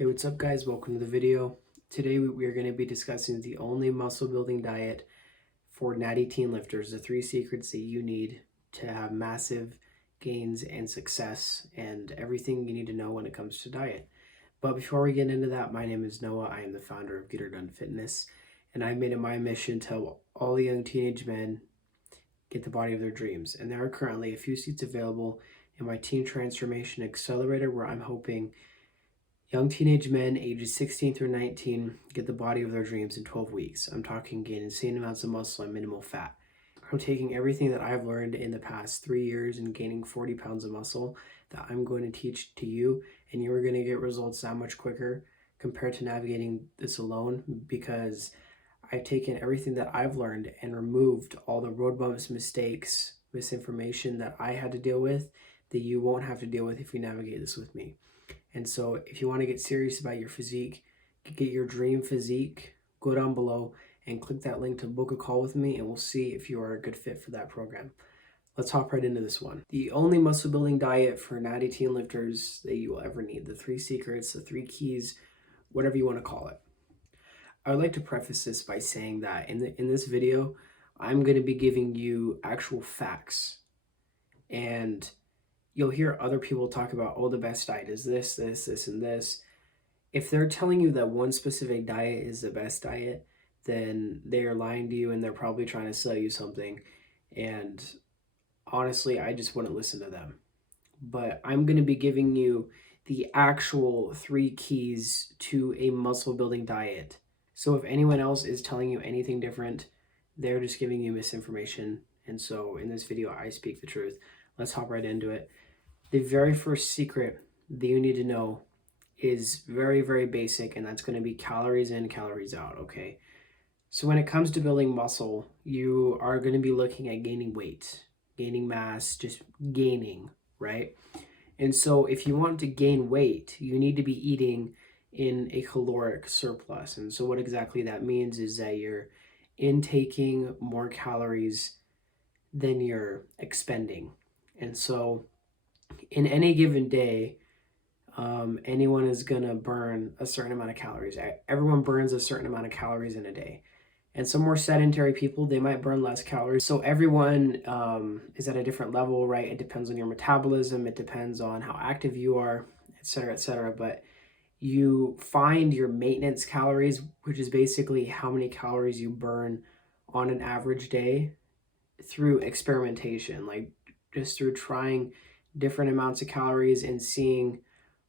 Hey, what's up guys? Welcome to the video. Today we are going to be discussing the only muscle building diet for natty teen lifters, the 3 secrets that you need to have massive gains and success and everything you need to know when it comes to diet. But before we get into that, my name is Noah. I am the founder of Get Her Done Fitness, and I've made it my mission to help all the young teenage men get the body of their dreams. And there are currently a few seats available in my Teen Transformation Accelerator, where I'm hoping young teenage men ages 16 through 19 get the body of their dreams in 12 weeks. I'm talking gain insane amounts of muscle and minimal fat. I'm taking everything that I've learned in the past 3 years and gaining 40 pounds of muscle that I'm going to teach to you, and you're going to get results that much quicker compared to navigating this alone, because I've taken everything that I've learned and removed all the road bumps, mistakes, misinformation that I had to deal with that you won't have to deal with if you navigate this with me. And so if you want to get serious about your physique, get your dream physique, go down below and click that link to book a call with me, and we'll see if you are a good fit for that program. Let's hop right into this one. The only muscle building diet for natty teen lifters that you will ever need. The 3 secrets, the 3 keys, whatever you want to call it. I would like to preface this by saying that in this video, I'm going to be giving you actual facts, and you'll hear other people talk about, oh, the best diet is this, this, this, and this. If they're telling you that one specific diet is the best diet, then they are lying to you and they're probably trying to sell you something. And honestly, I just wouldn't listen to them. But I'm going to be giving you the actual 3 keys to a muscle building diet. So if anyone else is telling you anything different, they're just giving you misinformation. And so in this video, I speak the truth. Let's hop right into it. The very first secret that you need to know is very, very basic, and that's going to be calories in, calories out, okay? So when it comes to building muscle, you are going to be looking at gaining weight, gaining mass, just gaining, right? And so if you want to gain weight, you need to be eating in a caloric surplus. And so what exactly that means is that you're intaking more calories than you're expending. And so in any given day, anyone is going to burn a certain amount of calories. Everyone burns a certain amount of calories in a day. And some more sedentary people, they might burn less calories. So everyone is at a different level, right? It depends on your metabolism. It depends on how active you are, et cetera, et cetera. But you find your maintenance calories, which is basically how many calories you burn on an average day, through experimentation, like just through trying different amounts of calories and seeing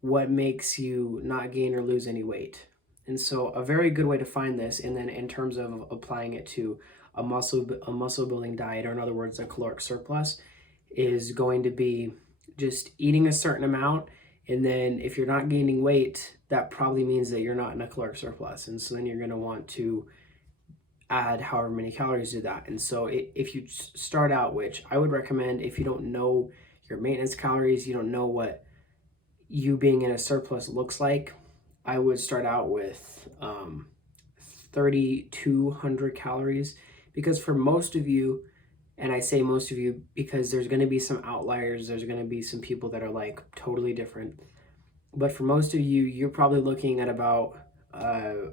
what makes you not gain or lose any weight. And so a very good way to find this, and then in terms of applying it to a muscle building diet, or in other words, a caloric surplus, is going to be just eating a certain amount. And then if you're not gaining weight, that probably means that you're not in a caloric surplus. And so then you're going to want to add however many calories to that. And so if you start out, which I would recommend, if you don't know your maintenance calories, you don't know what you being in a surplus looks like, I would start out with 3,200 calories, because for most of you, and I say most of you because there's going to be some outliers, there's going to be some people that are like totally different, but for most of you, you're probably looking at about a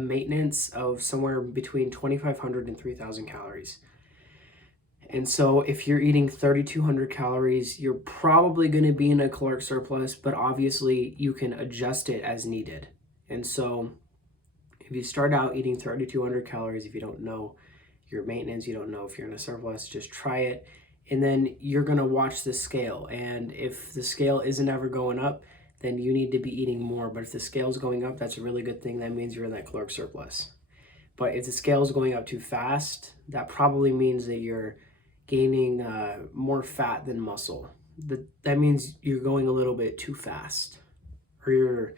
maintenance of somewhere between 2,500 and 3,000 calories. And so if you're eating 3,200 calories, you're probably going to be in a caloric surplus, but obviously you can adjust it as needed. And so if you start out eating 3,200 calories, if you don't know your maintenance, you don't know if you're in a surplus, just try it. And then you're going to watch the scale. And if the scale isn't ever going up, then you need to be eating more. But if the scale is going up, that's a really good thing. That means you're in that caloric surplus. But if the scale is going up too fast, that probably means that you're gaining more fat than muscle. That means you're going a little bit too fast, or you're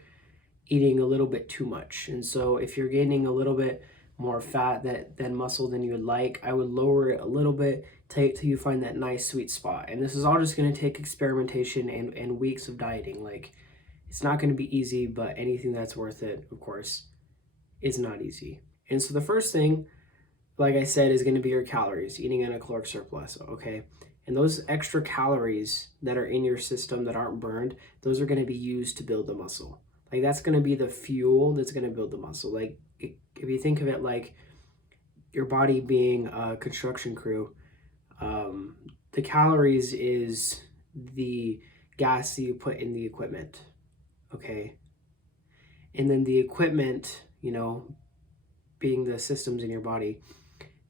eating a little bit too much. And so if you're gaining a little bit more fat than muscle than you would like, I would lower it a little bit till you find that nice sweet spot. And this is all just going to take experimentation and weeks of dieting. Like, it's not going to be easy, but anything that's worth it, of course, is not easy. And so the first thing, like I said, is going to be your calories, eating in a caloric surplus, okay? And those extra calories that are in your system that aren't burned, those are going to be used to build the muscle. Like that's going to be the fuel that's going to build the muscle. Like if you think of it like your body being a construction crew, the calories is the gas that you put in the equipment, okay? And then the equipment, being the systems in your body,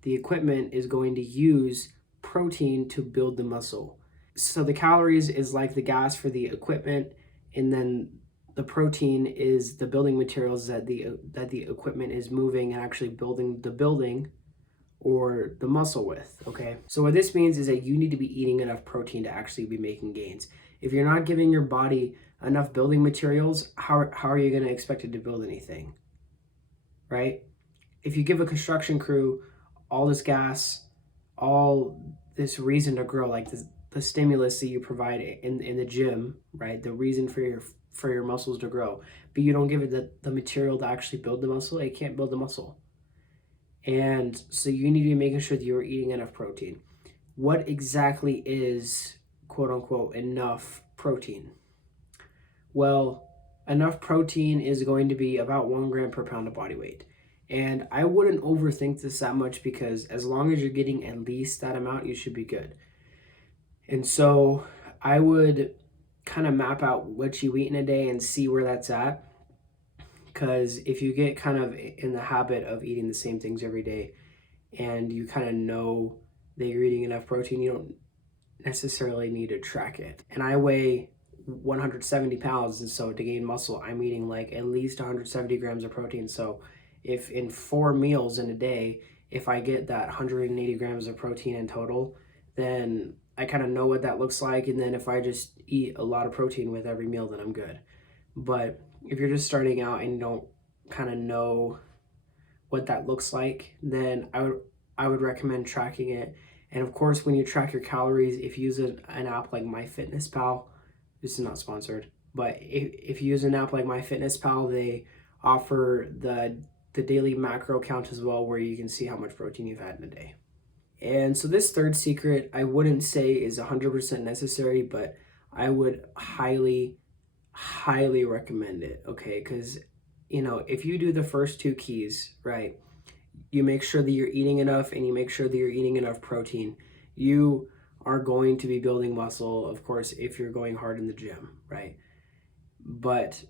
the equipment is going to use protein to build the muscle. So the calories is like the gas for the equipment, and then the protein is the building materials that the equipment is moving and actually building the building or the muscle with, okay? So what this means is that you need to be eating enough protein to actually be making gains. If you're not giving your body enough building materials, how are you going to expect it to build anything, right? If you give a construction crew all this gas, all this reason to grow, like the stimulus that you provide in the gym, right? The reason for your muscles to grow, but you don't give it the material to actually build the muscle, it can't build the muscle. And so you need to be making sure that you're eating enough protein. What exactly is quote unquote enough protein? Well, enough protein is going to be about 1 gram per pound of body weight. And I wouldn't overthink this that much, because as long as you're getting at least that amount, you should be good. And so I would kind of map out what you eat in a day and see where that's at. Because if you get kind of in the habit of eating the same things every day and you kind of know that you're eating enough protein, you don't necessarily need to track it. And I weigh 170 pounds, and so to gain muscle, I'm eating like at least 170 grams of protein. So if in 4 meals in a day, if I get that 180 grams of protein in total, then I kind of know what that looks like. And then if I just eat a lot of protein with every meal, then I'm good. But if you're just starting out and you don't kind of know what that looks like, then I would recommend tracking it. And of course, when you track your calories, if you use an app like MyFitnessPal, this is not sponsored, but if you use an app like MyFitnessPal, they offer the daily macro count as well, where you can see how much protein you've had in a day. And so this third secret, I wouldn't say is 100% necessary, but I would highly recommend it, okay? Because, if you do the first 2 keys, right, you make sure that you're eating enough and you make sure that you're eating enough protein, you are going to be building muscle, of course, if you're going hard in the gym, right? But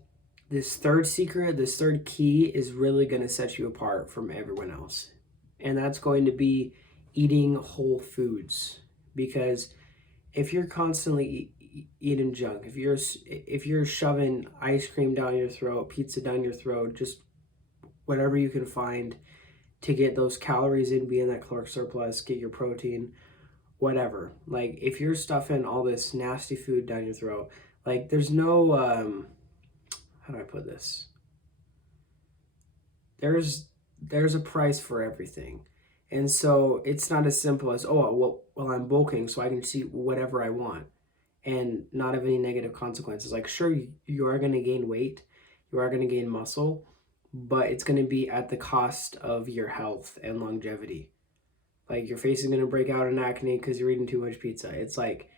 this third secret, this third key is really going to set you apart from everyone else. And that's going to be eating whole foods. Because if you're constantly eating junk, if you're shoving ice cream down your throat, pizza down your throat, just whatever you can find to get those calories in, be in that caloric surplus, get your protein, whatever. Like if you're stuffing all this nasty food down your throat, like there's no how do I put this? There's a price for everything. And so it's not as simple as, oh, well, I'm bulking so I can see whatever I want and not have any negative consequences. Like, sure, you are going to gain weight, you are going to gain muscle, but it's going to be at the cost of your health and longevity. Like your face is going to break out in acne because you're eating too much pizza. It's like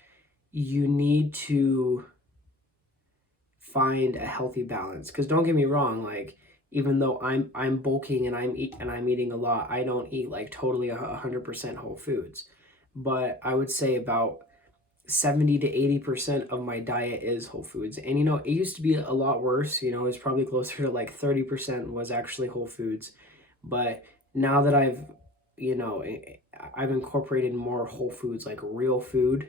you need to find a healthy balance. Because don't get me wrong, like even though I'm bulking and I'm eating a lot, I don't eat like totally 100% whole foods. But I would say about 70 to 80% of my diet is whole foods. And it used to be a lot worse. It was probably closer to like 30% was actually whole foods. But now that I've incorporated more whole foods, like real food,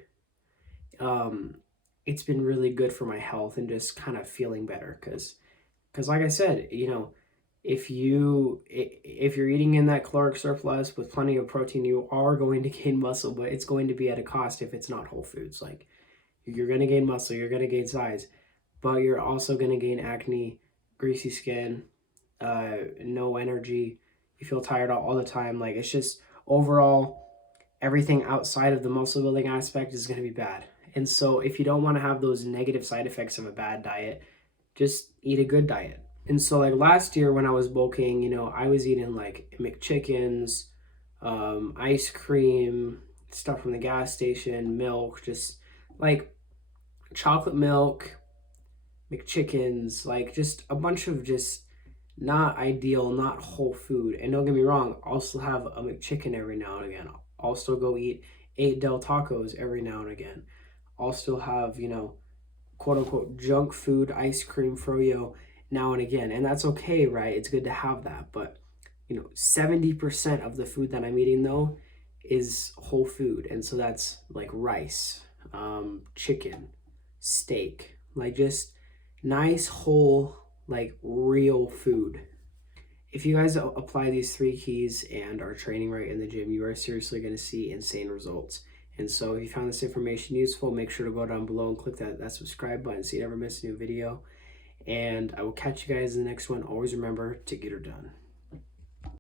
it's been really good for my health and just kind of feeling better. Because like I said, if you're eating in that caloric surplus with plenty of protein, you are going to gain muscle, but it's going to be at a cost if it's not whole foods. Like you're going to gain muscle, you're going to gain size, but you're also going to gain acne, greasy skin, no energy. You feel tired all the time. Like it's just overall everything outside of the muscle building aspect is going to be bad. And so if you don't want to have those negative side effects of a bad diet, just eat a good diet. And so like last year when I was bulking, I was eating like McChickens, ice cream, stuff from the gas station, milk, just like chocolate milk, McChickens, like just a bunch of just not ideal, not whole food. And don't get me wrong, I'll still have a McChicken every now and again. I'll still go eat 8 Del Tacos every now and again. I'll still have, quote unquote junk food, ice cream, froyo now and again. And that's okay, right? It's good to have that. But, 70% of the food that I'm eating though is whole food. And so that's like rice, chicken, steak, like just nice, whole, like real food. If you guys apply these 3 keys and are training right in the gym, you are seriously going to see insane results. And so if you found this information useful, make sure to go down below and click that subscribe button so you never miss a new video. And I will catch you guys in the next one. Always remember to get her done.